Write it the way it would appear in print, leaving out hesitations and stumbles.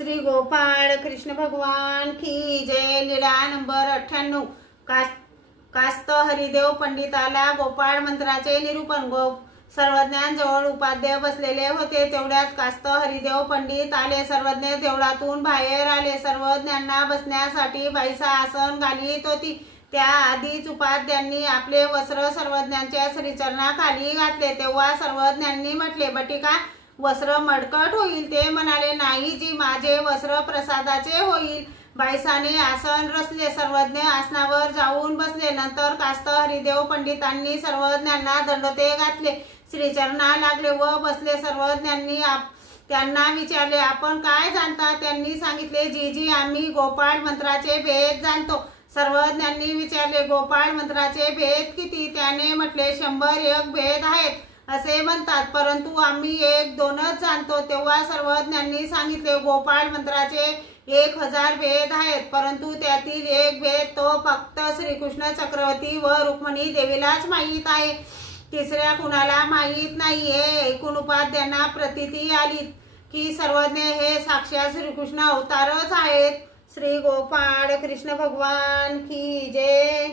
श्री गोपाळ कृष्ण भगवान की जय। लीला नंबर 98। कास्त हरिदेव पंडिताला गोपाळ मंत्राचे निरूपण। सर्वज्ञांजवळ उपाध्याय बसलेले होते। तेवढ्यात कास्त हरिदेव पंडित आले। सर्वज्ञ देवळातून बाहेर आले। सर्वज्ञांना बसण्यासाठी बाईसा आसन घालीत होती। त्या आधीच उपाध्यांनी आपले वस्त्र सर्वज्ञांच्या श्रीचरणाखाली घातले। तेव्हा सर्वज्ञांनी म्हटले, बटिका वस्त्र मडकट होईल। ते म्हणाले, नाही जी, माझे वस्त्र प्रसादाचे होईल। बाईसाने आसन रचले। सर्वज्ञ आसनावर जाऊन बसले। नंतर कास्त हरिदेव पंडितांनी सर्वज्ञांना दंडोते घातले, श्रीचरणा लागले व बसले। सर्वज्ञांनी त्यांना विचारले, आपण काय जाणता? त्यांनी सांगितले, जीजी, आम्ही गोपाळ मंत्राचे भेद जाणतो। सर्वज्ञांनी विचारले, गोपाळ मंत्राचे भेद किती? त्याने म्हटले, 101 भेद आहेत असे म्हणतात, परंतु आम्ही 1-2च जाणतो। तेव्हा सर्वज्ञांनी सांगितले, गोपाळ मंत्राचे 1000 भेद आहेत, परंतु त्यातील एक भेद तो फक्त श्रीकृष्ण चक्रवर्ती व रुक्मिणी देवीलाच माहीत आहे, तिसऱ्या कुणाला माहीत नाहीये। ऐकून उपाध्यांना प्रतीती आली की सर्वज्ञ हे साक्षात श्रीकृष्ण अवतारच आहेत। श्री गोपाळ कृष्ण भगवान की जय।